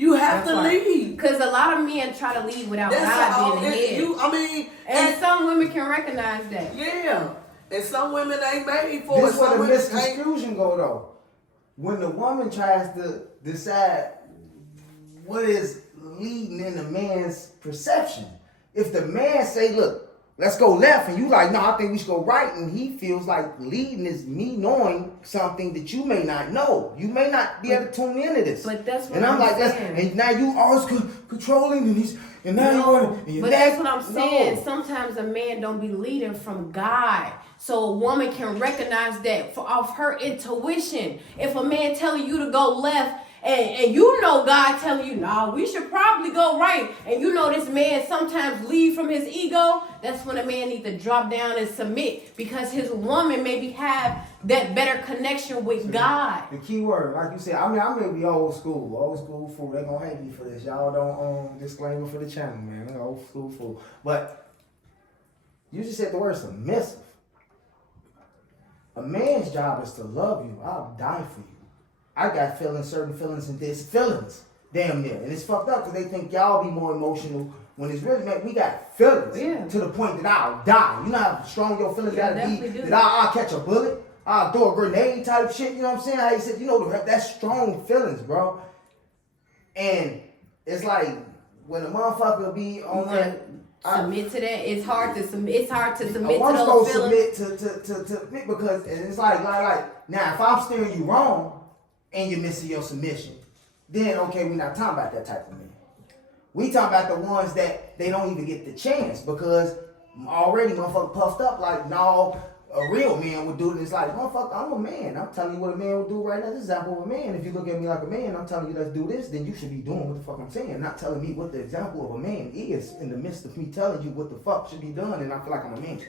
You have to lead. Because a lot of men try to lead without God being the head. And some women can recognize that. Yeah. And some women ain't made for this it. This where the misconfusion go though. When the woman tries to decide what is leading in the man's perception. If the man say, look, let's go left, and you like, no, I think we should go right, and he feels like leading is me knowing something that you may not know. You may not be able to tune into this. But that's what and I'm like, saying. And now you always controlling, and now you want to. But that's what I'm saying. No. Sometimes a man don't be leading from God. So a woman can recognize that off her intuition. If a man telling you to go left, and you know God telling you, nah, we should probably go right. And you know this man sometimes lead from his ego. That's when a man needs to drop down and submit. Because his woman maybe have that better connection with God. The key word, like you said, I mean, I'm going to be old school fool. They're going to hate me for this. Y'all don't disclaimer for the channel, man. They're old school fool. But you just said the word submissive. A man's job is to love you. I'll die for you. I got certain feelings and feelings, damn near. And it's fucked up because they think y'all be more emotional when it's really, man, we got feelings to the point that I'll die. You know how strong your feelings gotta be? That I'll catch a bullet, I'll throw a grenade type shit, you know what I'm saying? How he said, you know, that's strong feelings, bro. And it's like, when a motherfucker be on that, submit to that. It's hard to submit. It's hard to submit to those feelings. Submit to because it's like now if I'm steering you wrong and you're missing your submission, then okay, we're not talking about that type of man. We talking about the ones that they don't even get the chance because already motherfucker puffed up like, no, a real man would do it. It's like, motherfucker, I'm a man. I'm telling you what a man would do right now. This is example of a man. If you look at me like a man, I'm telling you let's do this, then you should be doing what the fuck I'm saying, not telling me what the example of a man is in the midst of me telling you what the fuck should be done, and I feel like I'm a man.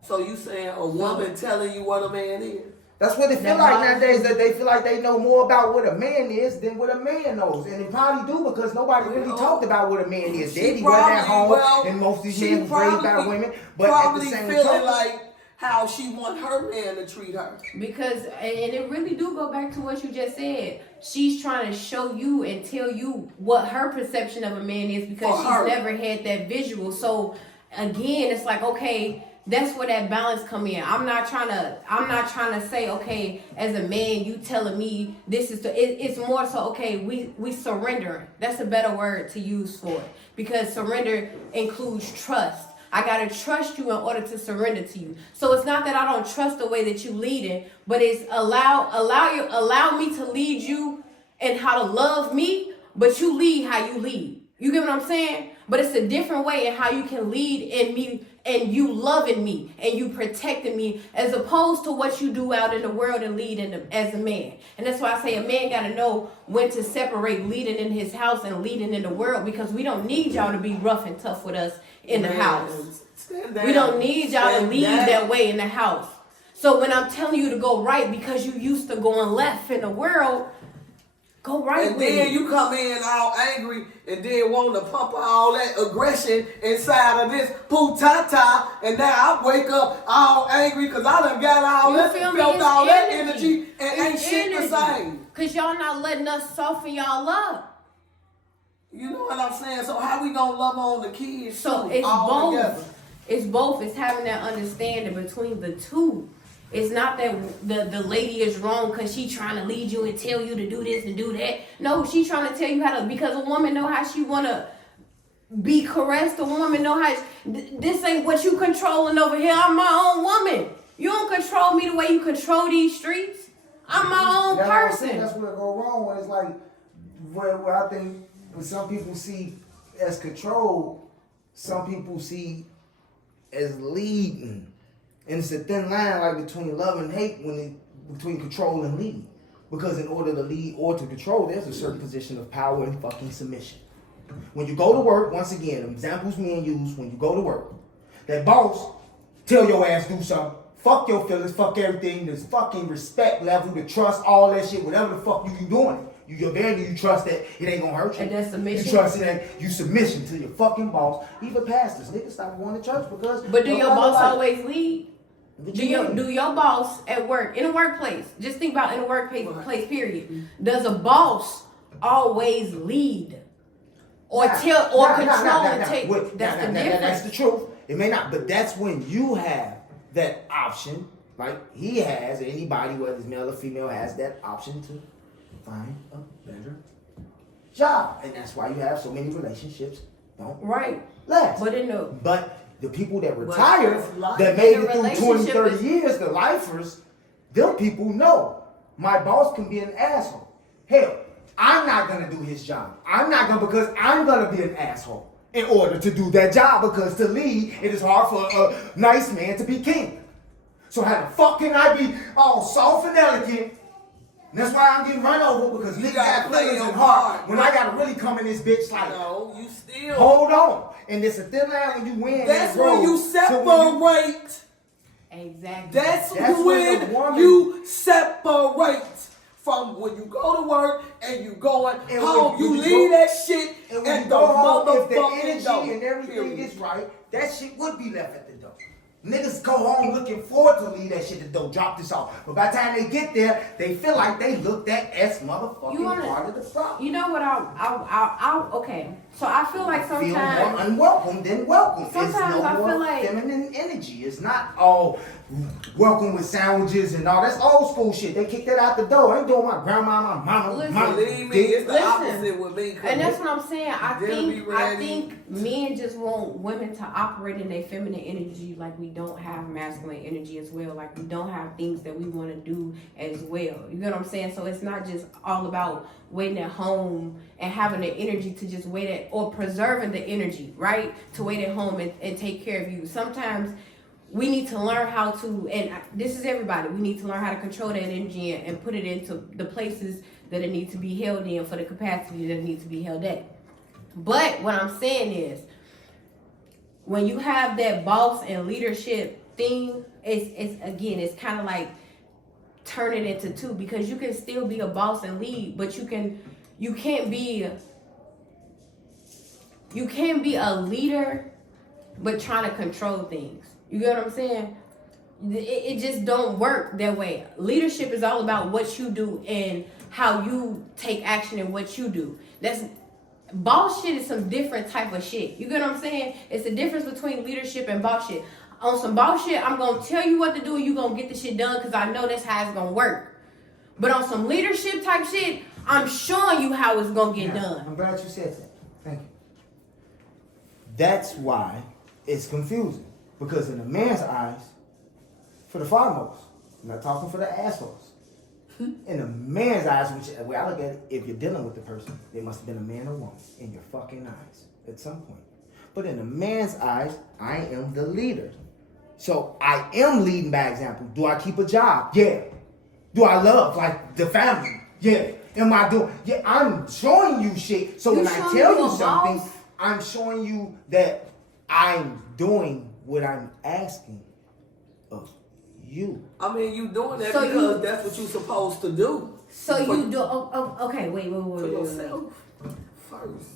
So you saying a woman telling you what a man is? That's what they feel like nowadays, that they feel like they know more about what a man is than what a man knows. And they probably do because nobody really talked about what a man is. Daddy wasn't at home, and most of these men were raised by women. But at the same time, feeling like how she want her man to treat her. Because, and it really do go back to what you just said. She's trying to show you and tell you what her perception of a man is because she's never had that visual. So again, it's like, okay, that's where that balance come in. I'm not trying to say, okay, as a man, you telling me this is it's more so, okay, we surrender. That's a better word to use for it because surrender includes trust. I gotta trust you in order to surrender to you. So it's not that I don't trust the way that you leading, but it's allow me to lead you and how to love me, but you lead how you lead. You get what I'm saying? But it's a different way in how you can lead in me and you loving me and you protecting me as opposed to what you do out in the world and leading as a man. And that's why I say a man got to know when to separate leading in his house and leading in the world because we don't need y'all to be rough and tough with us in the house. We don't need y'all to lead that way in the house. So when I'm telling you to go right because you used to going left in the world, go right and with then it. You come in all angry and then want to pump all that aggression inside of this poo-ta-ta. And now I wake up all angry because I done got all that, felt all that energy and ain't shit the same. Because y'all not letting us soften y'all up. You know what I'm saying? So how we gonna love on the kids? So it's both. Together? It's both. It's having that understanding between the two. It's not that the lady is wrong because she trying to lead you and tell you to do this and do that. No, she trying to tell you how to, because a woman know how she want to be caressed. A woman know how, this ain't what you controlling over here. I'm my own woman. You don't control me the way you control these streets. I'm my own person. That's where it go wrong when it's like, where I think when some people see as control, some people see as leading. And it's a thin line like between love and hate between control and lead. Because in order to lead or to control, there's a certain position of power and fucking submission. When you go to work, once again, the examples men use, when you go to work, that boss tell your ass do something. Fuck your feelings, fuck everything. There's fucking respect level, the trust, all that shit, whatever the fuck you doing. You trust that it ain't gonna hurt you. And that's submission. You trust it ain't, you submission to your fucking boss. Even pastors, niggas stop going to church because. But do your boss always lead? Do your boss at work, in a workplace, just think about in a workplace, period. Does a boss always lead or control and take. That's the difference. That's the truth. It may not, but that's when you have that option, like he has, or anybody, whether it's male or female, has that option to find a better job, and that's why you have so many relationships don't last. But the people that retire, that made it through 20, 30 years, the lifers, them people know my boss can be an asshole. Hell, I'm not gonna do his job. I'm not gonna, because I'm gonna be an asshole in order to do that job, because to lead, it is hard for a nice man to be king. So how the fuck can I be all soft and elegant? And that's why I'm getting run over, because niggas got feelings and heart when I gotta really come in this bitch like, no, you still hold on. And it's a thin line when you win. That's when you separate. Exactly. That's when you separate from when you go to work and you going home. You leave that shit at the motherfucking if the energy door. And everything is right, that shit would be left at the door. Niggas go home looking forward to leave that shit at the door, drop this off. But by the time they get there, they feel like they looked at as motherfucking part of the problem. You know what? Okay. So I feel like sometimes feel more unwelcome than welcome. Sometimes it's no I more feel like feminine energy. It's not all welcome with sandwiches and all. That's old school shit. They kicked that out the door. I ain't doing my grandma, my mama. Believe me, it's the opposite with me. And that's what I'm saying. I think men just want women to operate in their feminine energy, like we don't have masculine energy as well. Like we don't have things that we want to do as well. You know what I'm saying? So it's not just all about waiting at home and having the energy to just wait at, or preserving the energy, right? To wait at home and take care of you. Sometimes we need to learn how to, and this is everybody, we need to learn how to control that energy and put it into the places that it needs to be held in for the capacity that it needs to be held at. But what I'm saying is, when you have that boss and leadership thing, it's kind of like turn it into two, because you can still be a boss and lead, but you can't be a leader but trying to control things. You get what I'm saying? It just don't work that way. Leadership is all about what you do and how you take action in what you do. That's boss shit is some different type of shit. You get what I'm saying? It's the difference between leadership and boss shit. On some boss shit, I'm gonna tell you what to do and you gonna get the shit done because I know that's how it's gonna work. But on some leadership type shit, I'm showing you how it's gonna get done. I'm glad you said that. Thank you. That's why it's confusing. Because in a man's eyes, for the foremost, I'm not talking for the assholes. In a man's eyes, which way I look at it, if you're dealing with the person, they must have been a man or woman in your fucking eyes at some point. But in a man's eyes, I am the leader. So I am leading by example. Do I keep a job? Yeah. Do I love like the family? Yeah. Am I doing? Yeah, I'm showing you shit. So when I tell you something, I'm showing you that I'm doing what I'm asking of you. I mean, you doing that because that's what you're supposed to do. So you do. Okay. Wait. For yourself first.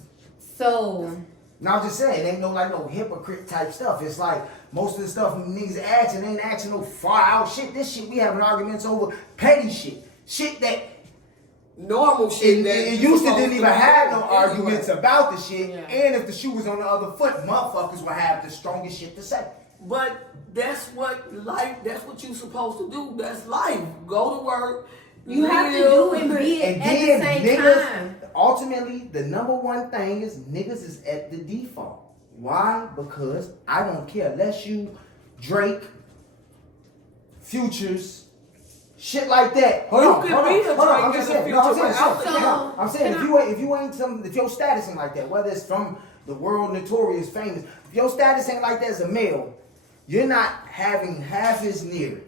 So. Now I'm just saying, it ain't no hypocrite type stuff. It's like most of the stuff niggas asking ain't asking no far out shit. This shit we having arguments over petty shit. Shit that normal shit. It used to didn't even have no arguments about the shit. Yeah. And if the shoe was on the other foot, motherfuckers would have the strongest shit to say. But that's what life. That's what you supposed to do. That's life. Go to work. You have to do and be at the same time. Ultimately, the number one thing is niggas is at the default. Why? Because I don't care. Unless you Drake, Futures, shit like that. Hold on. I'm just saying. I'm saying if you ain't if your status ain't like that, whether it's from the world notorious famous, if your status ain't like that as a male, you're not having half as near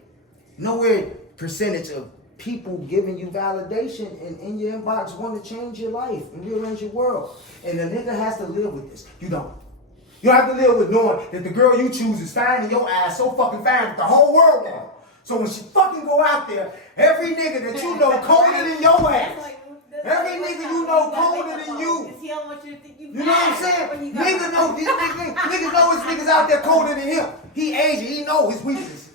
nowhere percentage of people giving you validation and in your inbox want to change your life and rearrange your world. And the nigga has to live with this. You don't. You have to live with knowing that the girl you choose is fine in your eyes, so fucking fine that the whole world wants. So when she fucking go out there, every nigga that you know colder than your ass. Every nigga you know colder than you. You know what I'm saying? Niggas know his niggas out there colder than him. He Asian, he know his weaknesses.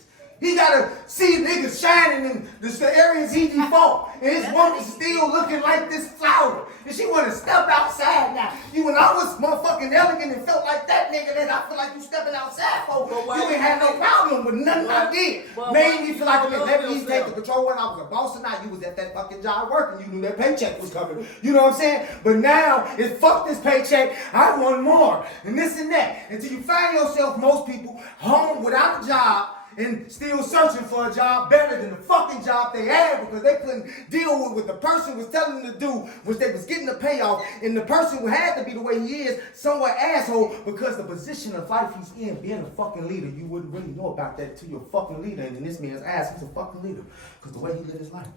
He gotta see niggas shining in the areas he default. And his woman's still looking like this flower. And she wanna step outside now. You and I was motherfucking elegant and felt like that nigga that I feel like you stepping outside for. You ain't had no problem with nothing I did. Made me feel like let me take the control when I was a boss or not. You was at that fucking job working. You knew that paycheck was coming. You know what I'm saying? But now it's fuck this paycheck. I want more. And this and that. Until you find yourself, most people, home without a job and still searching for a job better than the fucking job they had because they couldn't deal with what the person was telling them to do, which they was getting the payoff, and the person who had to be the way he is, somewhat asshole, because the position of life he's in, being a fucking leader, you wouldn't really know about that till you're a fucking leader, and in this man's ass, he's a fucking leader, because the way he lived his life,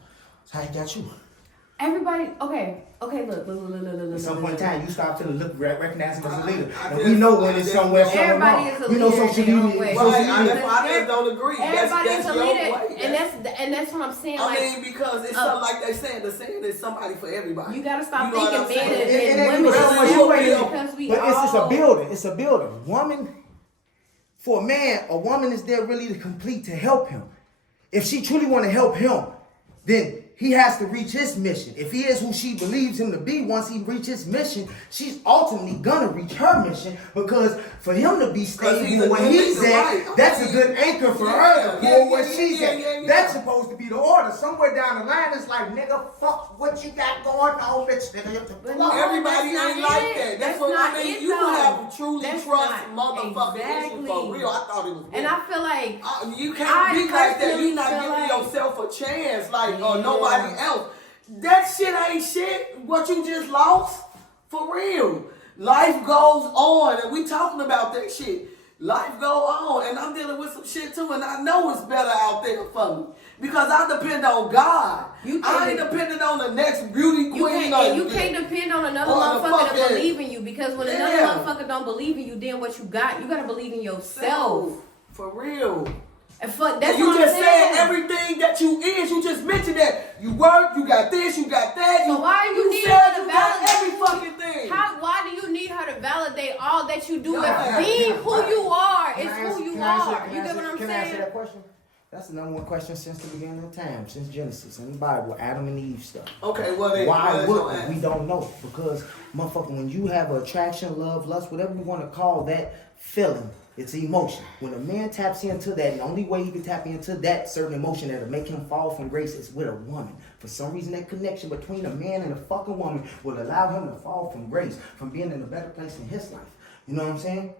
that's how he got you. Everybody, okay, look. At some point in time, you start to recognize him as a leader. And we know when it's somewhere everybody is a leader. We know social media. I just don't agree. Everybody is a leader, way. and that's what I'm saying. I mean, because it's something like they saying. The saying is somebody for everybody. You gotta stop thinking But men and women because we it's a building. It's a building. Woman, for a man, a woman is there really to complete, to help him. If she truly want to help him, then he has to reach his mission. If he is who she believes him to be, once he reaches his mission, she's ultimately gonna reach her mission, because for him to be stable where he's at, that's a good anchor for her to pull where she's at. That's supposed to be the order. Somewhere down the line, it's like, nigga, fuck what you got going on, bitch. Everybody ain't like that. That's what I mean. You have truly trust motherfucking issue for real. I thought it was. And I feel like you can't be like that. You're not giving yourself a chance, like nobody else. That shit ain't shit. What you just lost, for real. Life goes on, and we talking about that shit. Life go on, and I'm dealing with some shit too, and I know it's better out there for me because I depend on God. I ain't depending on the next beauty queen. You can't depend on another motherfucker to believe in you, because when another motherfucker don't believe in you, then what you gotta believe in yourself. For real. And that's you what just I'm said saying. everything that you is. You just mentioned that you work, you got this, you got that. So why you need said her to you got validate every fucking thing? Why do you need her to validate all that you do? Being who you are is who you are. You get what I'm saying? Can I answer that question? That's the number one question since the beginning of time, since Genesis in the Bible, Adam and Eve stuff. Okay, well, why would we don't know? Because motherfucker, when you have attraction, love, lust, whatever you want to call that feeling, it's emotion. When a man taps into that, the only way he can tap into that certain emotion that'll make him fall from grace is with a woman. For some reason, that connection between a man and a fucking woman will allow him to fall from grace, from being in a better place in his life. You know what I'm saying?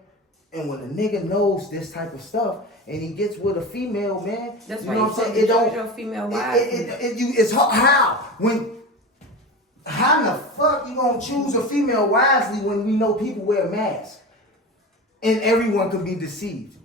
And when a nigga knows this type of stuff, and he gets with a female, man, that's you why know what I'm saying? It don't. Your female wife. It's how in the fuck you gonna choose a female wisely when we know people wear masks? And everyone can be deceived.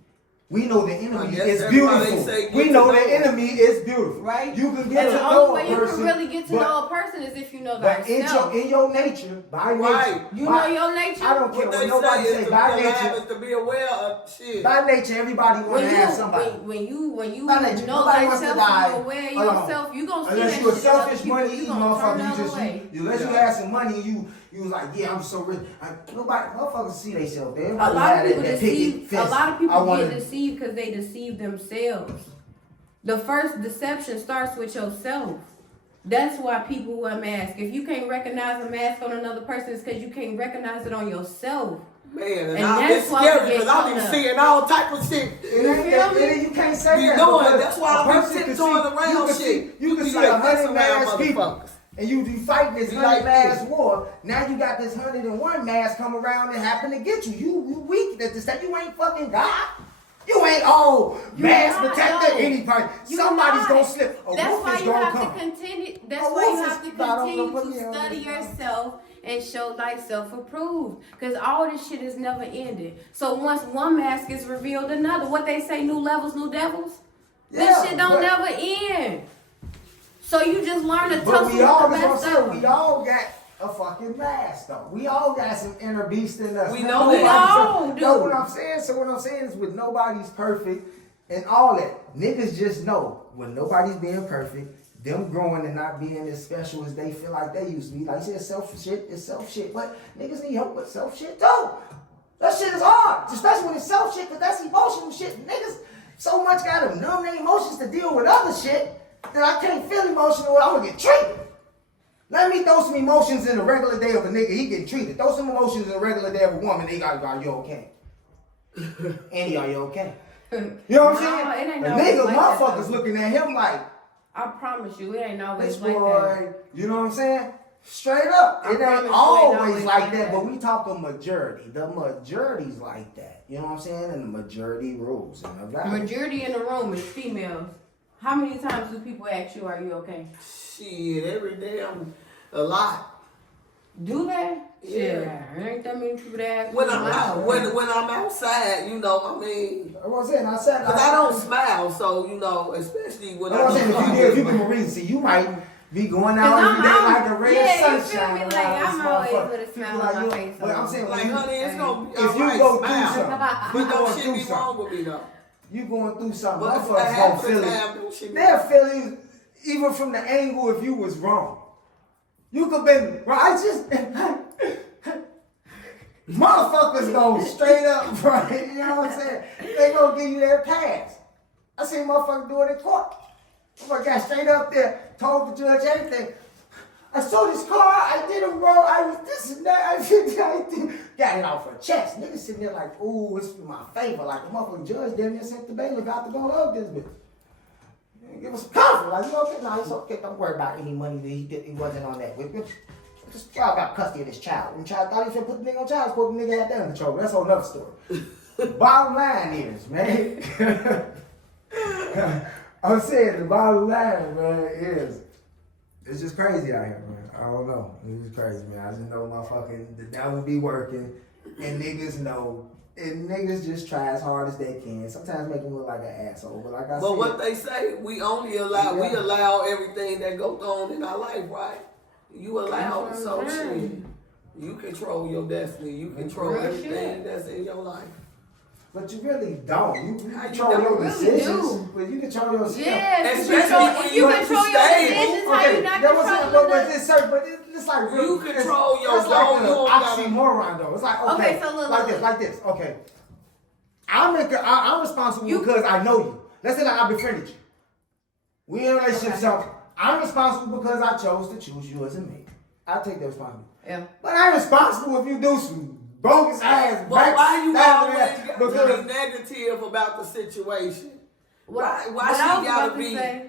We know the enemy is beautiful. We know the enemy is beautiful. Right? You can get to the know only way a person. You can really get to know a person is if you know that. thyself. In your nature, by nature. You know your nature? I don't care what nobody say. By nature. To be aware of shit. By nature, everybody want to have somebody. When you know thyself, you aware of yourself, you gonna see unless that you a shit selfish money eating motherfucker, unless you had some money and you was like, yeah, I'm so rich. Nobody, motherfuckers see themselves. A lot of people deceive. A lot of people get deceived because they deceive themselves. The first deception starts with yourself. That's why people wear masks. If you can't recognize a mask on another person, it's because you can't recognize it on yourself. Man, and that's scary because I be seeing all type of shit. You can't say that. That's why I be tiptoeing around shit. You can see 100 masked people. And you be fighting this 100 mask war. Now you got this 101 mask come around and happen to get you. You weak. You ain't fucking God. You ain't mask protected anybody. Somebody's gonna slip. That's why you have to continue. That's why you have to continue to study yourself and show thyself approved. Because all this shit is never ending. So once one mask is revealed, another. What they say, new levels, new devils. This shit don't never end. So you just learn to tussle with the best of them. We all got a fucking mask, though. We all got some inner beast in us. We know that. Know what I'm saying? So what I'm saying is, with nobody's perfect and all that, niggas just know when nobody's being perfect, them growing and not being as special as they feel like they used to be. Like you said, self shit is self shit, but niggas need help with self shit too. That shit is hard, especially when it's self shit, because that's emotional shit. Niggas so much gotta numb their emotions to deal with other shit that I can't feel emotional. I'm gonna get treated. Let me throw some emotions in a regular day of a nigga, he getting treated. Throw some emotions in a regular day of a woman, they gotta go, are you okay? Andy, are you okay? You know what I'm saying? The nigga, like motherfuckers looking at him like, I promise you, it ain't always this like boy, that. you know what I'm saying? Straight up. It ain't always like that, but we talk a majority. The majority's like that. You know what I'm saying? And the majority rules. Majority in the room is females. How many times do people ask you, are you okay? Shit, every day a lot. Do they? Yeah. Ain't that many people that ask When me I'm out, when I'm outside, you know, I mean, I was saying outside. because I don't smile, so you know, especially when I was saying if you give a reason, see, you might be going out every day like a ray of sunshine. You feel me? Like I'm always with a smile on my face. But I'm saying, like, honey, it's gonna be if you alright, go smile. through something, But don't shit be wrong with me though. You going through something, But motherfuckers half gonna the feel time, it. don't shit be They'll wrong. feel it even from the angle if you was wrong. You could been right. Motherfuckers go straight up, right? You know what I'm saying? They gonna give you that pass. I seen motherfuckers do it in court. Motherfucker got straight up there, told the judge everything. I saw this car, I did it wrong, I was this and that, I did, got it off her chest. Niggas sitting there like, ooh, it's in my favor. Like the motherfucking judge damn near sent the bailiff out to go love this bitch. Give us some comfort. Like, you okay? No, it's okay. Don't worry about any money that he wasn't on that with. This child got custody of this child. And the child thought he should put the nigga on child support, the nigga had that under control. That's a whole nother story. Bottom line is, man. I'm saying the bottom line, man, is it's just crazy out here, man. I don't know. It's just crazy, man. I just know motherfucking the devil be working and niggas know. And niggas just try as hard as they can. Sometimes make them look like an asshole. But like I said. But what they say, we allow everything that goes on in our life, right? You allow it, so shit. You control your destiny. You control everything that's in your life. But you really don't. You control don't your really decisions. do. But you control yourself. Yeah, especially if you control your decisions, how you not controlling but it's like really, you control your it's like goal. an oxymoron though. It's like okay, so look, like this. Okay, I'm responsible because I know you. Let's say like I befriended you. We in a relationship, so I'm responsible because I chose to choose you as a mate. I take that responsibility. Yeah. But I'm responsible if you do some bogus ass. But why you always got to because be negative about the situation? Why what she I was gotta about to be? say,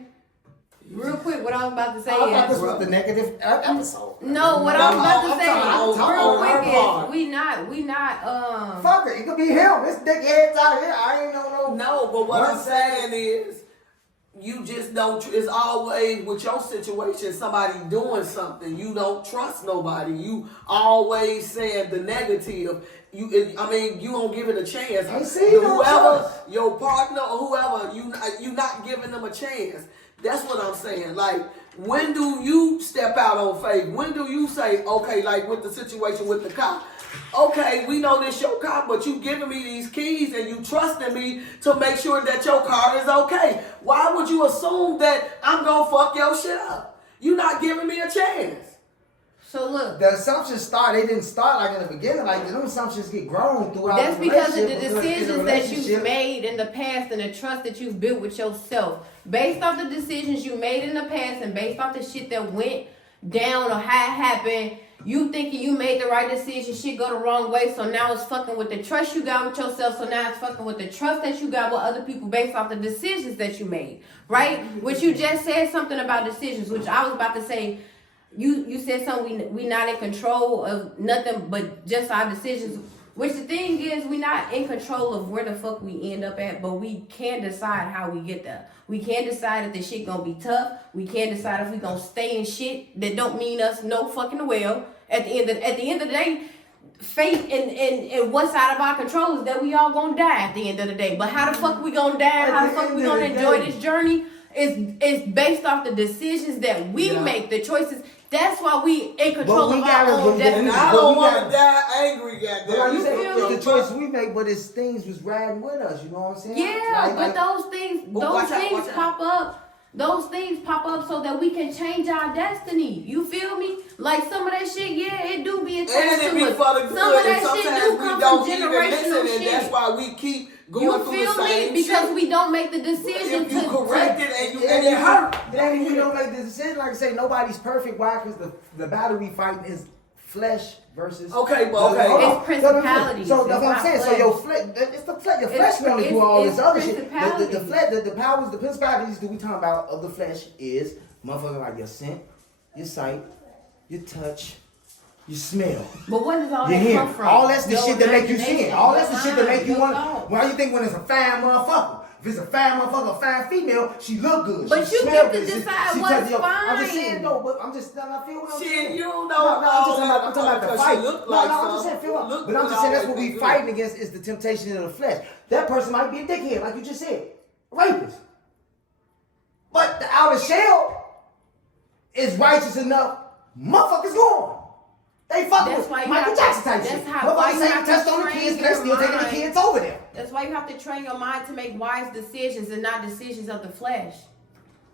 real quick, what I was about to say I thought is this was the negative episode. no. What I was about to say real quick part. is we not. Fuck it, it could be him. This dickhead's out here. I ain't know no. No, but what I'm saying is, you just don't. It's always with your situation. Somebody doing something. You don't trust nobody. You always saying the negative. You don't give it a chance. I see no whoever trust. your partner or whoever, you not giving them a chance. That's what I'm saying. Like, when do you step out on faith? When do you say, okay, like with the situation with the car, okay, we know this your car, but you giving me these keys and you trusting me to make sure that your car is okay. Why would you assume that I'm gonna fuck your shit up? You not giving me a chance. So look, The assumptions they didn't start like in the beginning. Like, them assumptions get grown throughout that's the because of the relationship, decisions that you've made in the past and the trust that you've built with yourself. Based off the decisions you made in the past and based off the shit that went down or how it happened, you thinking you made the right decision, shit go the wrong way, so now it's fucking with the trust you got with yourself, so now it's fucking with the trust that you got with other people based off the decisions that you made, right? Which you just said something about decisions, which I was about to say. You said something, we not in control of nothing but just our decisions. Which the thing is, we not in control of where the fuck we end up at, but we can decide how we get there. We can decide if the shit gonna be tough. We can decide if we gonna stay in shit that don't mean us no fucking well. At the end of the day, fate and what's out of our control is that we all gonna die at the end of the day. But how the fuck we gonna die? How the fuck we gonna enjoy this journey? Is based off the decisions that we make, the choices. That's why we in control of our own destiny. And I don't want to die angry, goddamn. But like you said, feel it's the choice we make, but things was riding with us. You know what I'm saying? Yeah, but those things pop up. Those things pop up so that we can change our destiny. You feel me? Like some of that shit, yeah, it do be attached and it be to for us. the good. Some of And that shit sometimes do we come don't from even generational listen, and that's shit. why we keep going You through feel the same me? Because shit. we don't make the decision If you to correct it and it hurt. Then you don't make the decision. Like I say, nobody's perfect. Why? Because the battle we fighting is flesh versus. Okay, but okay. It's principalities. So that's It's what I'm not saying. So flesh. your flesh, it's the flesh. Your flesh want to do all this other shit. The flesh, the powers, the principalities that we talking about of the flesh is motherfucker like your scent, your sight, your touch, your smell. But what does all Your that hearing. come from? All that's the Your shit that make you imagination, sin. All that's the your shit that make you mind, want. your thought. Why you think when it's a fine motherfucker? If it's a fine motherfucker, a fine female, she look good. But she you smell get to good, decide she what's touch your- I'm just fine. saying no, but I'm just I feel what I'm Shit, saying. you don't No, know I'm just all talking that about the because fight. she look No, like I'm just saying, something. feel Look but I'm good just saying that's what always we good. fighting against is the temptation of the flesh. That person might be a dickhead, like you just said, a rapist. But the outer shell is righteous enough. Motherfuckers gone. They fucking That's with why you Michael have to- Jackson type that's shit. how- why Motherfuckers you say have to test on the train kids, but they still your taking the mind. kids over there. That's why you have to train your mind to make wise decisions and not decisions of the flesh.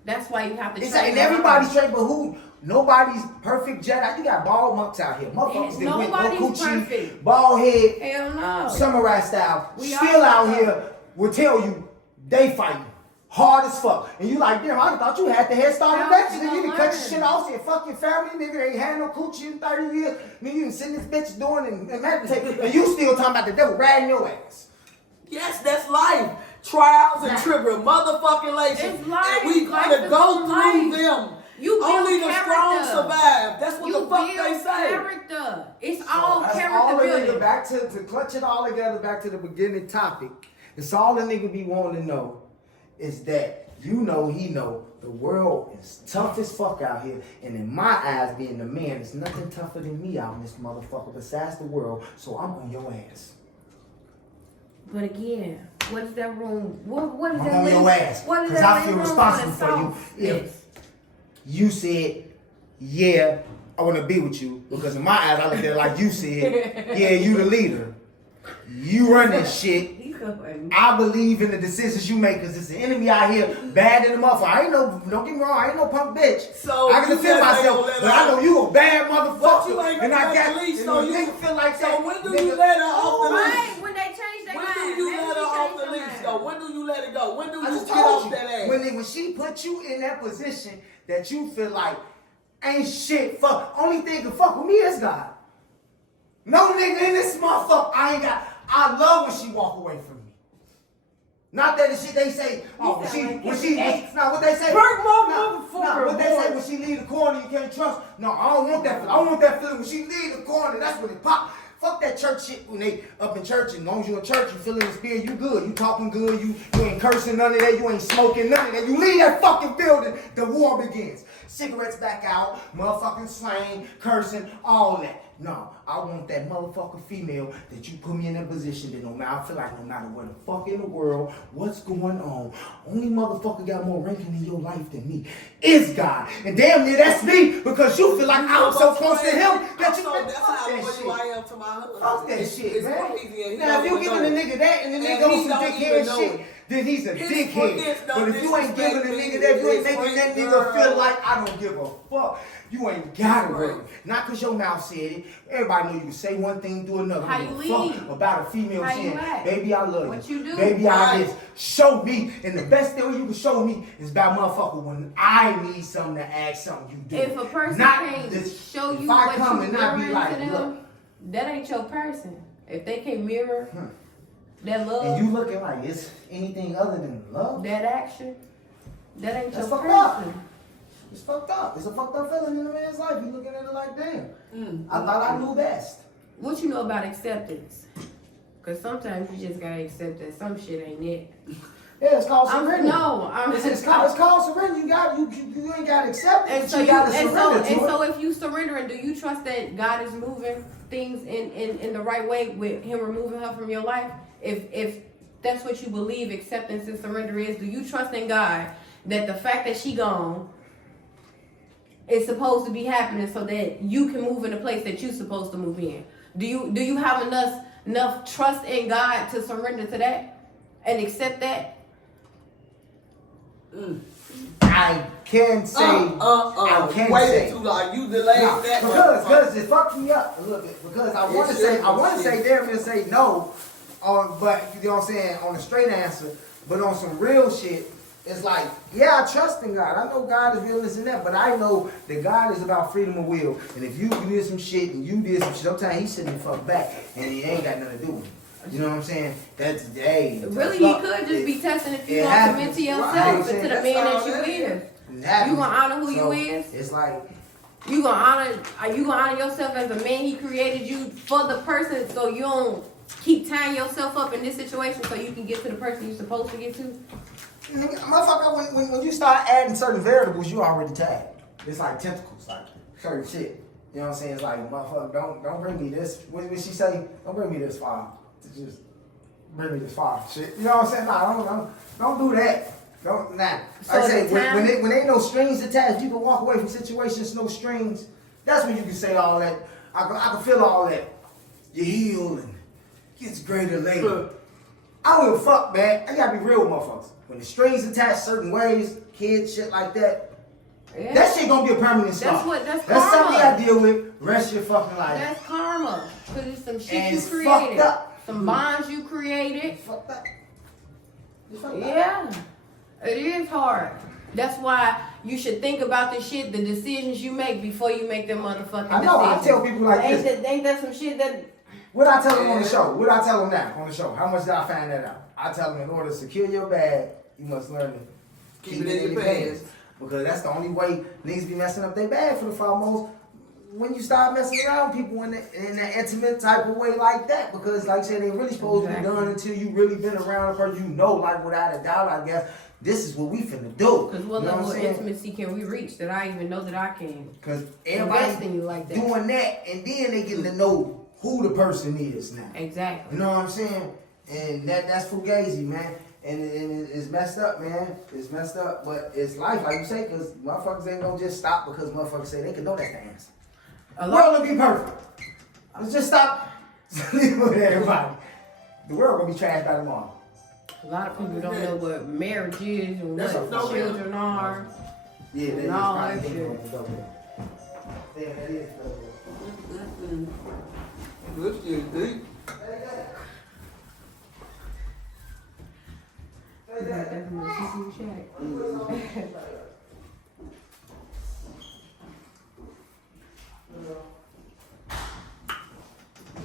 That's why you have to It's train and your everybody's mind. straight, but who? Nobody's perfect. Jedi, you got bald monks out here. Motherfuckers that went no Nobody's coochie, perfect. bald head, Hell no. samurai style. We Still are out fucked here will tell you they fighting hard as fuck, and you like, damn, I thought you had the head start of How that. you Nigga, you gonna done cut your learn? shit off, said fuck your family, nigga. They ain't had no coochie in 30 years. Nigga, you done seen this bitch doing and meditate, and you still talking about the devil riding your ass. Yes, that's life. Trials and tribulations. It's life. And we Life gonna is go on through life. them. You build Only the strong character. survive. That's what You the fuck build they say. character. It's all That's character all the building. nigga, back to clutch it all together, back to the beginning topic. It's all the nigga be wanting to know is that you know he know the world is tough as fuck out here, and in my eyes, being the man, there's nothing tougher than me out in this motherfucker besides the world. So I'm on your ass. But again, what is that room? What is I'm that? on your ass What is because that I feel room responsible the for you. softness? If you said, yeah, I want to be with you, because in my eyes, I look at it like you said, yeah, you the leader. You run this shit. He's so funny. I believe in the decisions you make because it's an enemy out here bad in the motherfucker. I ain't no, don't get me wrong, I ain't no punk bitch. So I can you defend just ain't myself, gonna let but her I know you a bad But you motherfucker. ain't And I gonna got, let leash, and so when you- nigga feel like so that. when do you let her off the leash? Right, when they change their When mind. do you Maybe let her she off changed the her leash mind. though? When do you let it go? When do I you just get told off you, that ass? when she put you in that position that you feel like ain't shit, fuck, only thing can fuck with me is God. No nigga in this motherfucker, I love when she walk away from me. Not that the shit they say, oh, what they say. What they say when she leave the corner, you can't trust. No, I don't want that feeling. I want that feeling when she leave the corner, that's when it pop. Fuck that church shit when they up in church, and as long as you in church, you feeling the spirit, you good. You talking good, you ain't cursing none of that, you ain't smoking none of that. You leave that fucking building, the war begins. Cigarettes back out, motherfucking slang, cursing, all that. No, I want that motherfucking female that you put me in that position that no matter, I feel like no matter where the fuck in the world, what's going on, only motherfucker got more ranking in your life than me is God. And damn near that's me because you feel like I'm so close to him that you so that's how fuck that loyal shit. I am to my husband. Fuck that shit, It's man. crazy, and he Now, if don't you even giving know a nigga that and the And nigga he on some don't even dickhead know shit, it. then he's a His dickhead. forgets don't But if you ain't giving a disrespect nigga me, that, you ain't his making that friend nigga feel girl. like I don't give a fuck. You ain't got it Right. right. Not because your mouth said it. Everybody know you can say one thing, do another. How Give a you fuck lead. about a female How you saying, act. baby, I love What you do. Baby, I Right. this. Show me. And the best thing you can show me is about motherfucker when I need something to ask something you do. If a person Not can't this- show you if I what come you and not be mirroring like, to them, look. that ain't your person. If they can't mirror that love, And you looking like it's anything other than love? that action, that ain't That's your fucked up. person. It's fucked up. It's a fucked up feeling in a man's life. You looking at it like, damn. I thought I knew best. What you know about acceptance? Because sometimes you just gotta accept that some shit ain't it. Yeah, it's called surrender. It's called surrender. You ain't got to accept it. And so you got to surrender to it. so if you surrendering, do you trust that God is moving things in the right way with Him removing her from your life? If that's what you believe acceptance and surrender is, do you trust in God that the fact that she gone is supposed to be happening so that you can move in the place that you're supposed to move in? Do you have enough trust in God to surrender to that and accept that? I I can say. I can wait say. too long. You delayed that. Because it fucked me up a little bit. Because I want to say damn near say no, but you know what I'm saying, on a straight answer. But on some real shit, it's like, yeah, I trust in God. I know God is real, this and that, but I know that God is about freedom of will. And if you did some shit and you did some shit, sometimes he's sitting the fuck back and he ain't got nothing to do with it. You know what I'm saying? That's hey. Really, he could just be testing if you want to commit to yourself and to the man that you is. You gonna honor who you is? It's like you gonna honor yourself as a man. He created you for the person, so you don't keep tying yourself up in this situation so you can get to the person you're supposed to get to. Motherfucker, when you start adding certain variables, you already tagged. It's like tentacles, like certain shit. You know what I'm saying? It's like, motherfucker, don't bring me this. What did she say? Don't bring me this far. Just bring me this far. Shit. You know what I'm saying? Nah, don't do that. Don't nah. So like I say, when ain't no strings attached, you can walk away from situations, no strings. That's when you can say all that. I can feel all that. You're healed and gets greater later. I don't give a fuck, man. I gotta be real with motherfuckers. When the strings attached certain ways, kids, shit like that, that shit gonna be a permanent scar. That's something you gotta deal with rest of your fucking life. That's karma. Cause it's some shit and you it's created. fucked up. Some bonds you created. It's fucked up. Yeah. It is hard. That's why you should think about the shit, the decisions you make before you make them motherfucking I know, decisions. I tell people like this. Ain't that some shit that... What I tell them on the show? What I tell them now on the show? How much did I find that out? I tell them in order to secure your bag, you must learn to keep it in your pants. Because that's the only way niggas be messing up their bag for the foremost. When you start messing around people in that intimate type of way like that. Because like I said, they really supposed to be done until you really been around a person you know, like without a doubt, I guess. This is what we finna do. Because what level of intimacy can we reach that I even know that I can? Because everybody in you like that. Doing that, and then they getting to know who the person is now. Exactly. You know what I'm saying? And that's fugazi, man. And it's messed up, man. It's messed up, but it's life, like you say, because motherfuckers ain't gonna just stop because motherfuckers say they can know that's the answer. The world will be perfect. Let's just stop sleeping with everybody. The world gonna be trashed by tomorrow. A lot of people don't know what marriage is and what children are. Yeah, and all that shit. Yeah, that is This shit deep.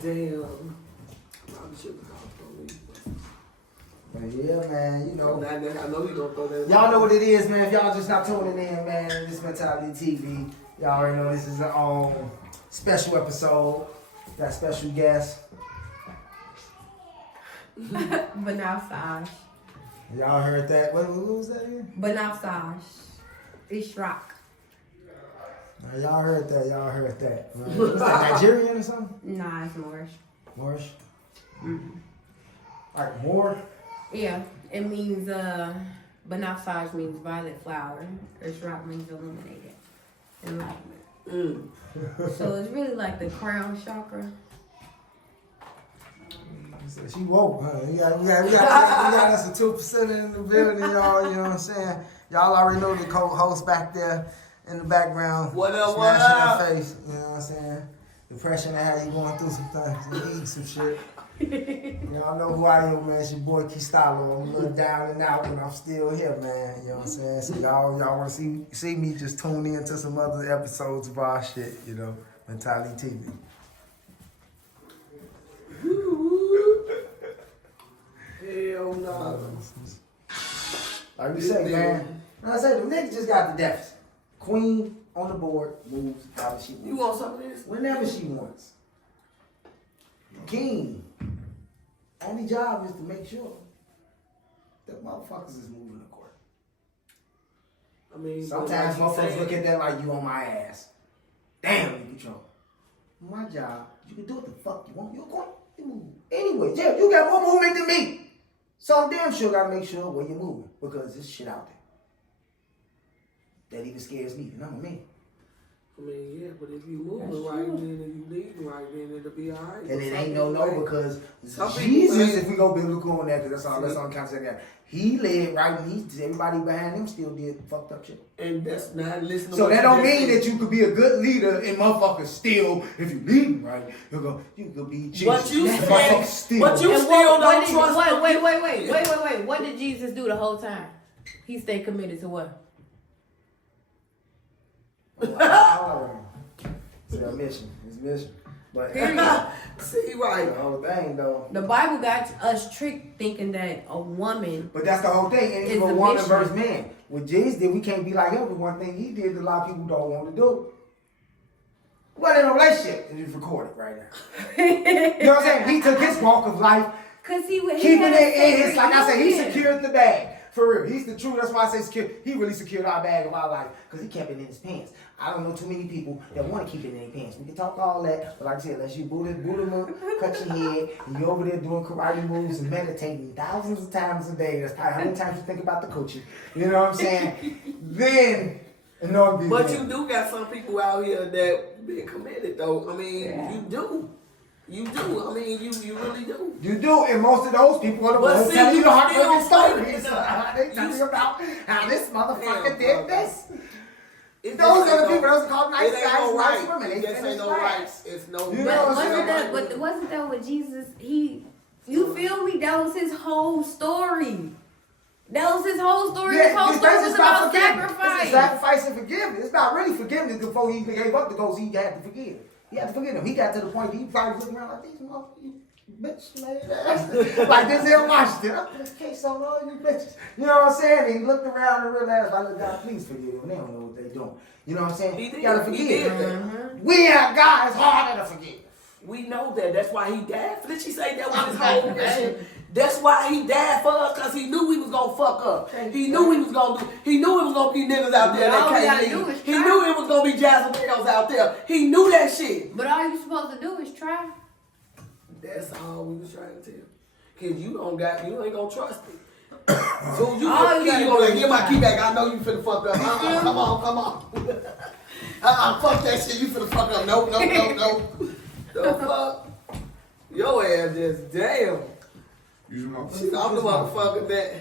Damn. Probably should have called police. But yeah, man, you know. I know you don't throw that. Y'all know what it is, man. If y'all just not tuning in, man, this Mentali TV. Y'all already know this is a special episode. Got special guests. Banafsaj. Y'all heard that? What was that again? Banafsaj. Ishraq. Y'all heard that. Y'all heard that. Was that Nigerian or something? Nah, it's Moorish. Moorish? Mm-hmm. Like Moor? Yeah, it means, Banafsaj means violet flower. Ishraq means illuminated. Enlightenment. So it's really like the crown chakra. She woke, huh? We got us a 2% in the building, y'all. You know what I'm saying? Y'all already know the co-host back there in the background. What up, smashing her face. You know what I'm saying? Depression and how you going through some things. You eating some shit. Y'all know who I am, man. It's your boy Kistalo. I'm a little down and out, but I'm still here, man. You know what I'm saying? So y'all want to see me, just tune in to some other episodes of our shit, you know. Mentali TV. Hell no. Like we say, man. Like I say, the nigga just got the deficit. Queen on the board moves how she wants. You want some of this? Whenever she wants. King. Only job is to make sure that motherfuckers is moving the court. I mean, sometimes motherfuckers look at that like you on my ass. Damn, you control. My job, you can do what the fuck you want. You're going to move. Anyway, yeah, you got more movement than me. So I'm damn sure gotta make sure where you're moving because there's shit out there that even scares me, and I'm a man. I mean, yeah. but if you moving right, then and you leading right, then it'll be all right. And it ain't no because Some Jesus, if we go biblical on that, because that's all I'm trying to say there. He led right, and everybody behind him still did fucked up shit. And that's not listening. So that don't mean that you could be a good leader and motherfuckers still, if you leading right, you could be Jesus. But you still don't trust. Wait. What did Jesus do the whole time? He stayed committed to what? To their mission. His mission. But see, right. The whole thing though. The Bible got us tricked thinking that a woman. But that's the whole thing. And even a woman versus man. What Jesus did, we can't be like him. But one thing he did that a lot of people don't want to do. Well, in a relationship, and it's recorded right now. You know what I'm saying? He took his walk of life, Cause he keeping it in his, like I said, he secured the bag. For real. He's the truth. That's why I say secure. He really secured our bag of our life because he kept it in his pants. I don't know too many people that want to keep it in their pants. We can talk all that, but like I said, unless you boot them up, cut your head, and you're over there doing karate moves and meditating thousands of times a day. That's probably how many times you think about the coaching. You know what I'm saying? Then, but you do got some people out here that been committed though. I mean, you do. You do. I mean, you really do. You do, and most of those people are the ones telling you the heartbreaking stories. They tell you about how this motherfucker did this. Those are the people. Those are called nice guys, nice women. This ain't no rights. It's no. But wasn't that what Jesus? You feel me? That was his whole story. That was his whole story. His whole story was about sacrifice. It's sacrifice and forgiveness. It's not really forgiveness before he even gave up the ghost. He had to forgive. He had to forgive him. He got to the point he probably was looking around like these motherfuckers, bitch made ass. Like Denzel Washington. I'm in case on all you bitches. You know what I'm saying? And he looked around and realized, like, God, please forgive them. They don't know what they're doing. You know what I'm saying? You gotta forgive. Mm-hmm. We have God is harder to forgive. We know that. That's why he died. Did she say that was his whole mission? That's why he died for us, because he knew we was gonna fuck up. He knew he was gonna do. He knew it was gonna be niggas out there that can't leave. He knew it was gonna be Jezebels out there. He knew that shit. But all you supposed to do is try. That's all we was trying to tell. Cause you ain't gonna trust it. So you gonna get my key back. I know you finna fuck up. Come on. Fuck that shit. You finna fuck up. No. The fuck? Your ass just damn. I'm the motherfucker that.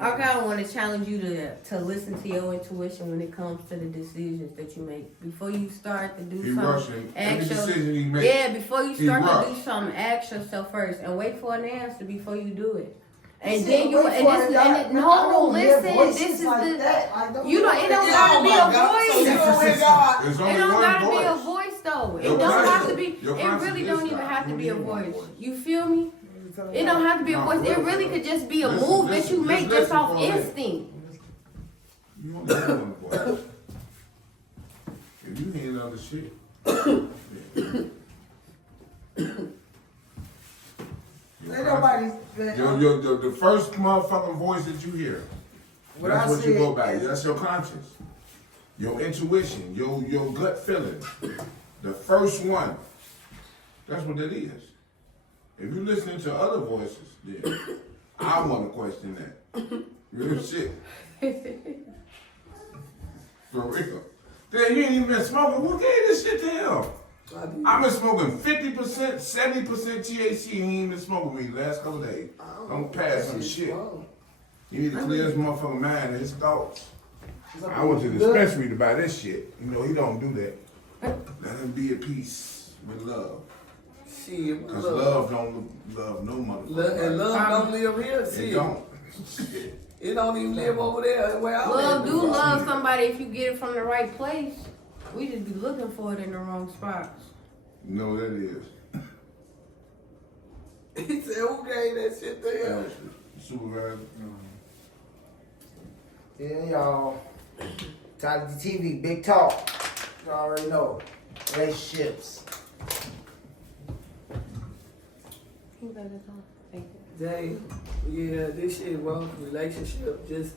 I kind of want to challenge you to listen to your intuition when it comes to the decisions that you make. Before you start to do something, before you start to do something, ask yourself first and wait for an answer before you do it. And then you listen. This is the it don't gotta be a voice. It don't gotta be a voice though. It don't have to be. It really don't even have to be a voice. You feel me? It don't have to be a voice. It really could just be a move that you make just off instinct. You want to listen to the voice. If you hear other shit. The first motherfucking voice that you hear, that's what you go by. That's your conscience, your intuition, your gut feeling. The first one, that's what that is. If you're listening to other voices, then I want to question that. Real shit. For real. Then you ain't even been smoking. Who gave this shit to him? I've been smoking 50%, 70% THC. He ain't been smoking weed the last couple of days. Don't pass some shit. You need to clear his motherfucking mind and his thoughts. I went to the dispensary to buy this shit. You know, he don't do that. Let him be at peace with love. Because love don't love no motherfucker. And love don't live here. It don't. It don't even live over there. Love do love somebody if you get it from the right place. We just be looking for it in the wrong spots. You know what that is. He said, who gave that shit to him? Supervisor. Yeah, y'all. Mentali TV, big talk. You already know. Relationships. Dang, yeah, this shit wrong relationship. Just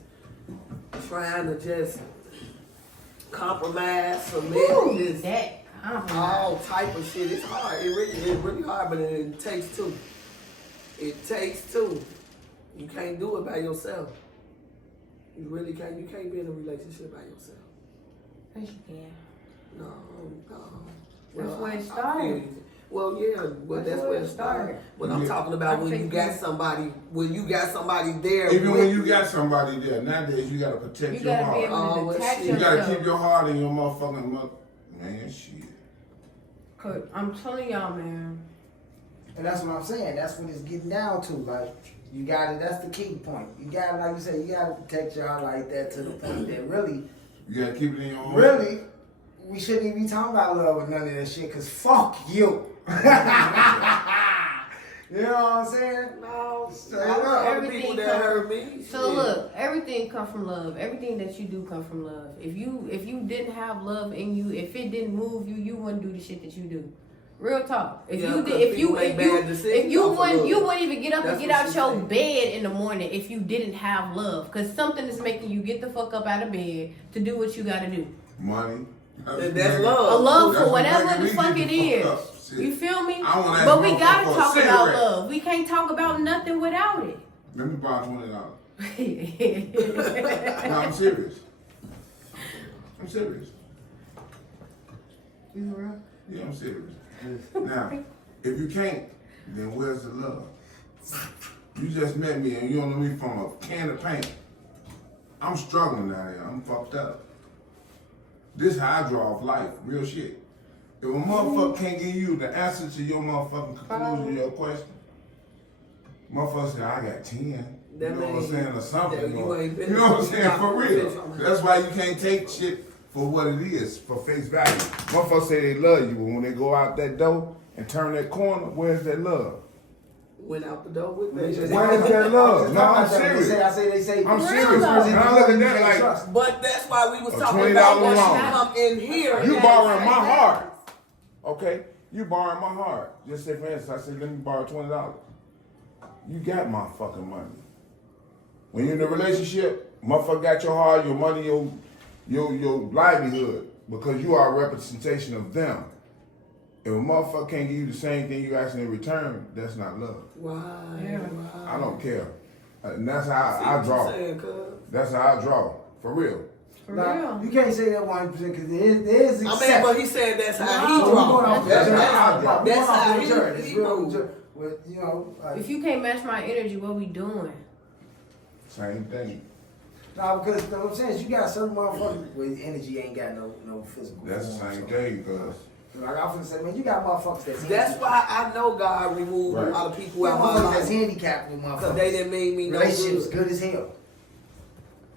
trying to just compromise, submit, just all type of shit. It's hard. It's really hard, but it takes two. It takes two. You can't do it by yourself. You really can't. You can't be in a relationship by yourself. Yes, you can. No. That's where it started. Well, yeah, that's where it started. But I'm talking about when you got somebody there. Even when you got somebody there, nowadays you gotta protect your heart. Be able to detach You gotta yourself. keep your heart in your motherfucking mother. Man, shit. Cause I'm telling y'all, man. And that's what I'm saying. That's what it's getting down to. Like, you got it. That's the key point. You got to, like you said, you got to protect your heart like that to the point that really, You gotta keep it in your heart. really, we shouldn't even be talking about love with none of that shit. Cause fuck you. You know what I'm saying? No, Straight I know up. other people that hurt me. So Shit. look, everything come from love. Everything that you do come from love. If you didn't have love in you, if it didn't move you, you wouldn't do the shit that you do. Real talk. If you wouldn't even get up and get out your bed in the morning if you didn't have love. Cause something is making you get the fuck up out of bed to do what you gotta do. Money. That's love. A love That's for what whatever making the me fuck get it the is. fuck up. Shit. You feel me? I wanna ask But we motherfucker gotta for a talk about cigarette. love. We can't talk about nothing without it. Let me borrow $20. No, I'm serious. I'm serious. You real? Yeah, I'm serious. Now, if you can't, then where's the love? You just met me and you don't know me from a can of paint. I'm struggling down here. I'm fucked up. This how I draw off life. Real shit. If a motherfucker can't give you the answer to your motherfucking conclusion to your question, motherfucker say, I got 10. You know what I'm saying? Or something. You know what I'm saying? For real. That's why you can't take shit for what it is, for face value. Motherfuckers say they love you, but when they go out that door and turn that corner, where's that love? Went out the door with me. Where's that love? No, I'm serious. They say. I'm serious. And I look at that like, But that's why we was A talking $20 about when loan. you come in here. you borrowing my heart. Okay? You borrowing my heart. Just say, for instance, I said, let me borrow $20. You got my fucking money. When you're in a relationship, motherfucker got your heart, your money, your livelihood, because you are a representation of them. If a motherfucker can't give you the same thing you asking in return, that's not love. Right. I don't care. And that's how I draw. That's how I draw. For real. For real. You can't say that 100% because there is exceptions. I mean, but he said that's how he draws. That's how he moves. It's real. But, you know, If you can't match my energy, what we doing? Same thing. no, because what I'm saying is you got certain motherfuckers where energy ain't got no physical. That's the form, same so. thing, cuz. Like I was say, man, you got motherfuckers That's why I know God removed a lot of people out my that's life. handicapped with motherfuckers. Because they didn't make me no Relationships good. good as hell.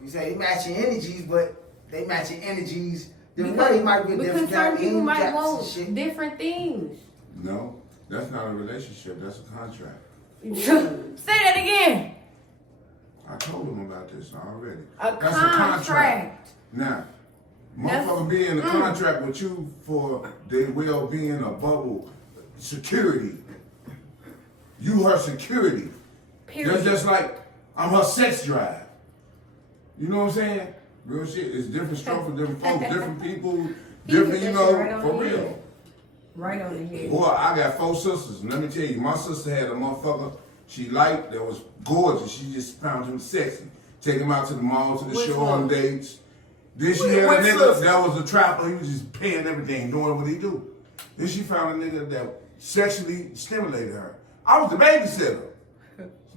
You say they match your energies, but they match your energies. They might be a Because different certain kind people of might handicaps and want shit. different things. No, that's not a relationship. That's a contract. Say that again. I told him about this already. A That's contract. Now, motherfucker be in a contract with you for their well-being or bubble security. You her security. Period. That's just like I'm her sex drive. You know what I'm saying? Real shit. It's different stroke for different folks, different people, different, you know, Right on for the real. head. Right on the head. Boy, I got 4 sisters, and let me tell you, my sister had a motherfucker she liked that was gorgeous. She just found him sexy. Take him out to the mall, to the Which show, one? on dates. Then she had a nigga that was a trapper. He was just paying everything, doing what he do. Then she found a nigga that sexually stimulated her. I was the babysitter.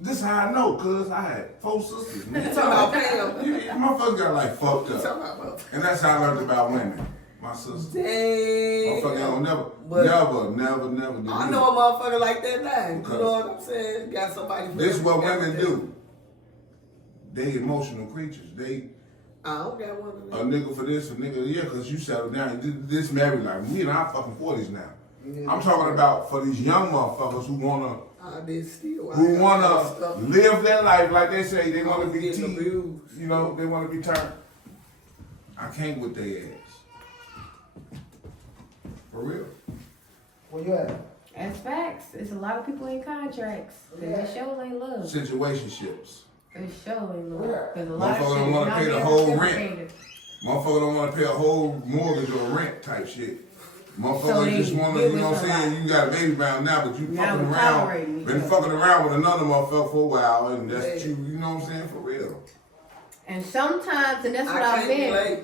This is how I know, cuz I had 4 sisters. Man. You talking about Pam? Motherfuckers got like fucked You up. talking about? And that's how I learned about women. My sister. Dang. Motherfucker don't never do I me. know a motherfucker like that now. You Okay. know what I'm saying? Got somebody. For This is what everything. women do. They emotional creatures. They I don't got one of a them. nigga for this, a nigga yeah, cause you settled down. This married life. We in our fucking 40s now. I'm talking about for these young motherfuckers who wanna I did steal. live their life like they say they wanna be getting teased. abused. You know, they wanna be turned. I can't with their ass. For real. Where you at? That's facts. It's a lot of people in contracts. Yeah. That show ain't love. Situationships. That show ain't love. Yeah. Because a lot of Motherfucker shit don't wanna not pay the being whole rent. reciprocated. Motherfucker don't wanna pay a whole mortgage or rent type shit. Motherfuckers just want to, you know what I'm saying? You got a baby bound now, but you fucking around. Been fucking around with another motherfucker for a while, and that's you know what I'm saying? For real. And sometimes, and that's what I meant. Relate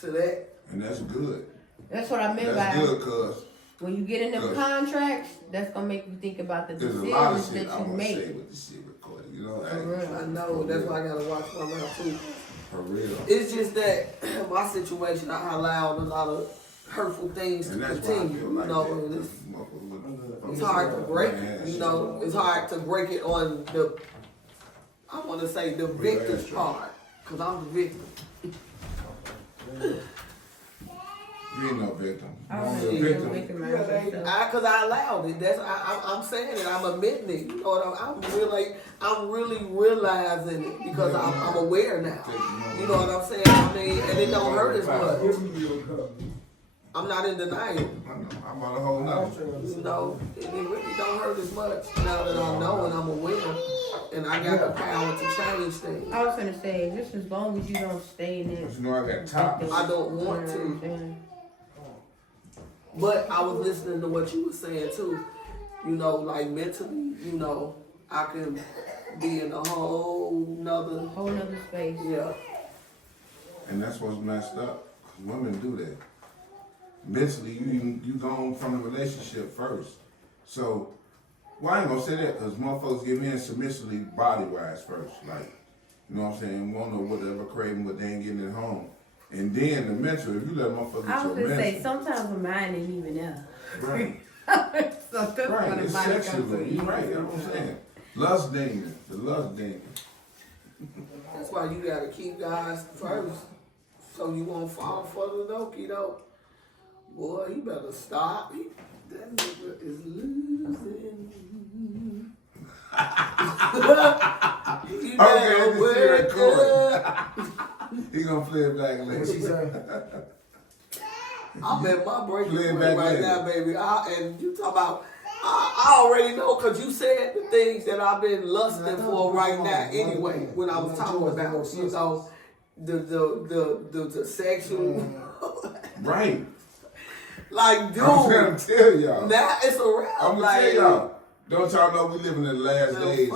to that. And that's good. That's what I meant that's by good, cuz. when you get in them contracts, that's gonna make you think about the decisions that you make. Say with this shit recorded, you know? I know. That's why I gotta watch my mouth too. For real. It's just that my situation, I allowed a lot of hurtful things to continue. You know, it's hard to break. You know, it's hard to break it on the. I want to say the victim's part, cause I'm the victim. You ain't no victim. You're You're a victim. Cause I allowed it. That's I'm saying it. I'm admitting it. You know what I'm really realizing it because I'm aware now. You know what I'm saying? I mean, and it don't hurt as much. I'm not in denial. I'm on a whole nother. You know, it really don't hurt as much now that I know and I'm aware, and I got the power to change things. I was gonna say, just as long as you don't stay in it. You know I got top. I don't want to. But I was listening to what you were saying too. You know, like mentally, you know, I can be in a whole nother space. Yeah. And that's what's messed up. 'Cause women do that. Mentally, you gone from the relationship first. So, well, I ain't gonna say that because motherfuckers get in submissively body-wise first. Like, you know what I'm saying? Want to know whatever craving, but they ain't getting it home. And then the mental, if you let motherfuckers I was get gonna say, sometimes the mind ain't even there. Right. So that's Right, the it's body sexual. comes to You're right, that's what I'm saying. Lust demon, the lust demon. That's why you gotta keep guys first, so you won't fall for the okie doke. Boy, he better stop. That nigga is losing. He okay, wake up. He gonna play it back later. What she say? I'm at my breaking Play it point back right later. now, baby. And you talk about, I already know because you said the things that I've been lusting for right now anyway. When I was talking about, you know, the sexual. Right. Like, dude. I'm trying to tell y'all. Now it's a wrap. I'm gonna tell y'all. Don't y'all know we living in the last days?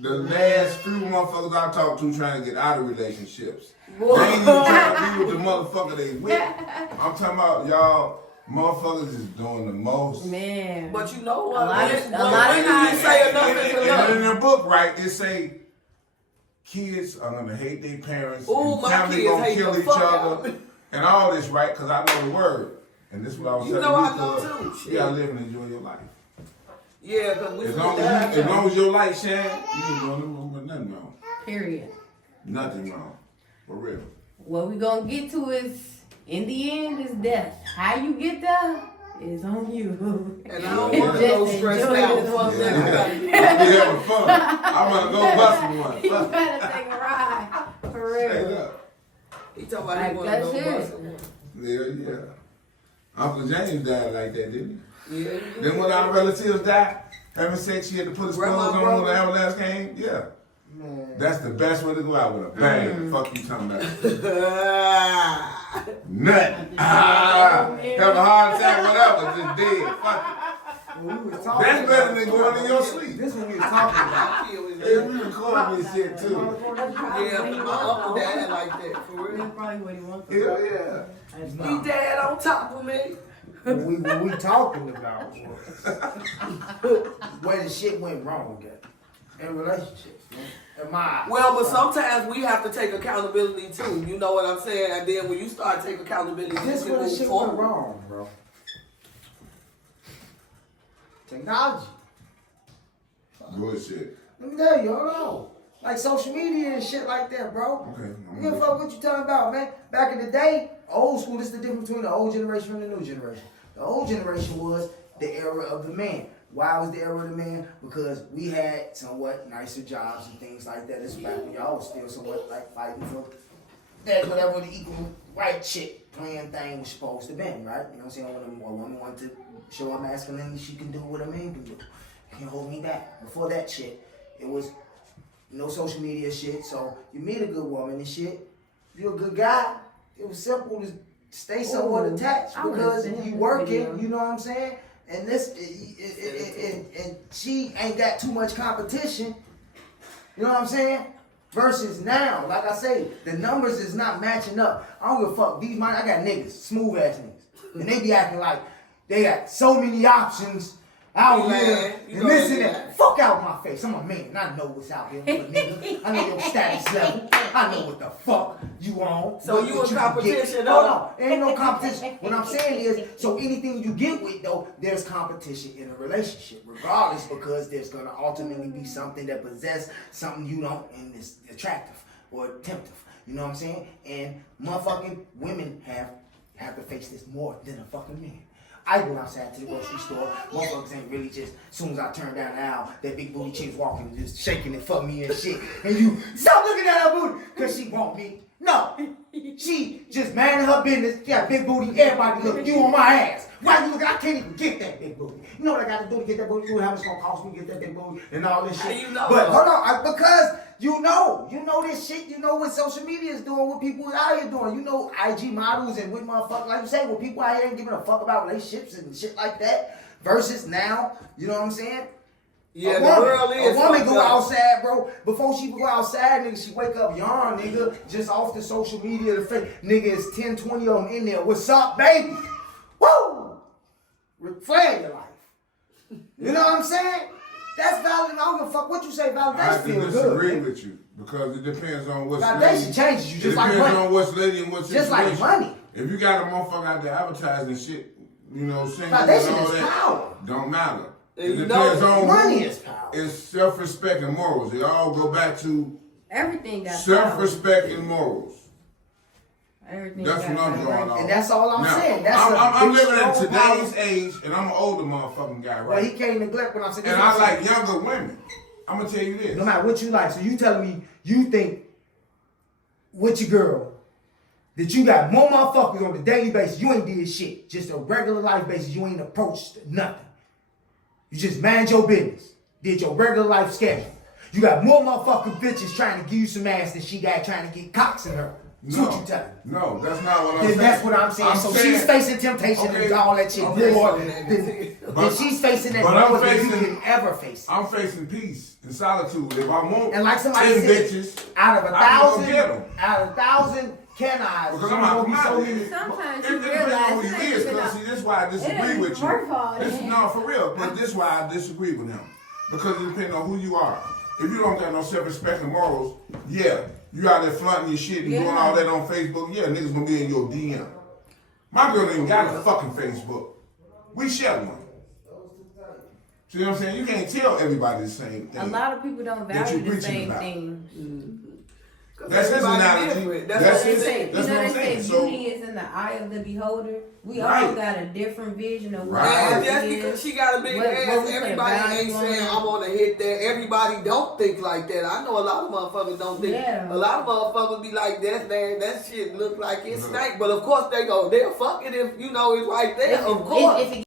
The last few motherfuckers I talked to trying to get out of relationships. Boy. They ain't even trying to be with the motherfucker they with. I'm talking about y'all motherfuckers is doing the most. Man. But you know what? A lot of you say enough is enough. And in the book, right, it say kids are gonna hate their parents. Ooh, and my family kids gonna hate kill the each fuck other. out. And all this, right? Because I know the word. And this is what I was You telling know you. I know too. You gotta live and enjoy your life. Yeah, because we As long as your light shine, you ain't doing nothing wrong. Period. Nothing wrong. For real. What we gonna get to is, in the end, is death. How you get there is on you. And I don't want to go stressed out. Fuck that. We having fun. I'm gonna go bust one. You better take a ride. For Straight real. up. He talking about he want to go bust one. Yeah. Uncle James died like that, didn't Yeah. he? Then when our relatives died, having sex, she had to put his clothes on when the ambulance came. Yeah. Man. That's the best way to go out with a bang. Fuck you talking about. Nothing. Have a heart attack, whatever, just dead. Fuck it. When we was talking That's better than going in your sleep. This one we was talking about. Yeah, we recording this shit too. Yeah, my uncle died like that, for real. That's probably what he wants. Hell yeah. He died on top of me. What we talking about was where the shit went wrong in relationships, man. Well, but sometimes we have to take accountability too. You know what I'm saying? And then when you start taking accountability, This you where the move shit forward. went wrong, bro. Technology. Bullshit. Let me tell you, hold on. Like social media and shit like that, bro. Okay. You give a fuck what you talking about, man. Back in the day, old school, this is the difference between the old generation and the new generation. The old generation was the era of the man. Why was the era of the man? Because we had somewhat nicer jobs and things like that. This is back when y'all was still somewhat like fighting for that whatever the equal right shit plan thing was supposed to be, right? You know what I'm saying? When a woman wanted to show her masculinity, she can do what a man can do. You can't hold me back. Before that shit, it was no social media shit. So you meet a good woman and shit. You're a good guy. It was simple. stay somewhat attached because you working, video. you know what I'm saying? And this, and she ain't got too much competition, you know what I'm saying? Versus now, like I say, the numbers is not matching up. I don't give a fuck. I got niggas, smooth ass niggas, and they be acting like they got so many options out here and this and that. Fuck out my face. I'm a man. I know what's out here, nigga. I know your status level. I know what the fuck you on. So you in competition, though? No, ain't no competition. What I'm saying is, so anything you get with, though, there's competition in a relationship, regardless, because there's gonna ultimately be something that possess something you don't, and it's attractive or temptive. You know what I'm saying? And motherfucking women have to face this more than a fucking man. I go outside to the grocery store. Motherfuckers ain't really just, as soon as I turn down the aisle, that big booty chick's walking just shaking it for me and shit. And you, stop looking at her booty, because she want me. No. She just minding her business. She got big booty, everybody look, you on my ass. Why you looking? I can't even get that big booty. You know what I got to do to get that booty? You know how much it's going to cost me to get that big booty and all this shit. You know. But hold on, because you know this shit. You know what social media is doing, what people out here doing. You know IG models and what motherfuckers, like you say, what people out here ain't giving a fuck about relationships and shit like that. Versus now, you know what I'm saying? Yeah, the world is. A woman go outside, bro. Before she go outside, nigga, she wake up yawn, nigga, just off the social media. The face, nigga, is 10, 20 of them in there. What's up, baby? Woo! Reflect your life. You know what I'm saying? That's valid. I don't give a fuck what you say. Validation feels good. I disagree with you because it depends on what's validation changes you just like money. It depends on what's lady and what's just like money. If you got a motherfucker out there advertising shit, you know, saying validation all is that, power. don't matter. It depends on money is power. It's self-respect and morals. It all go back to everything got self-respect and morals. Everything that's what I'm going on. And that's all I'm saying. That's I'm living in today's age, and I'm an older motherfucking guy, right? Well, he can't neglect what I'm saying. And I like younger women. I'm going to tell you this. No matter what you like. So you telling me you think with your girl that you got more motherfuckers on a daily basis. You ain't did shit. Just a regular life basis. You ain't approached nothing. You just mind your business. Did your regular life schedule. You got more motherfucking bitches trying to give you some ass than she got trying to get cocks in her. That's what you telling me. No, that's not what I'm saying. That's what I'm saying. So she's facing temptation and all that shit more than she's facing that more than you can ever face. I'm facing peace and solitude. If I want and like somebody 10 said, bitches, out of 1,000 can I? Because I'm out of sometimes you realize this is why I disagree with you. No, for real. But this is why I disagree with him. Because it depends on who you are. If you don't got no self-respect and morals, yeah. You out there flaunting your shit and doing all that on Facebook, yeah, niggas gonna be in your DM. My girl ain't even got a fucking Facebook. We share one. See what I'm saying? You can't tell everybody the same thing. A lot of people don't value the same thing. Mm-hmm. That's his analogy. That's what they say. That's you know what I'm they saying. say beauty is in the eye of the beholder. We all got a different vision of what and just because she got a big ass, everybody ain't saying I want to hit that. Everybody don't think like that. I know a lot of motherfuckers don't think. Yeah. A lot of motherfuckers be like that shit look like it stank. But of course they'll fuck it if you know it's right there. Of course.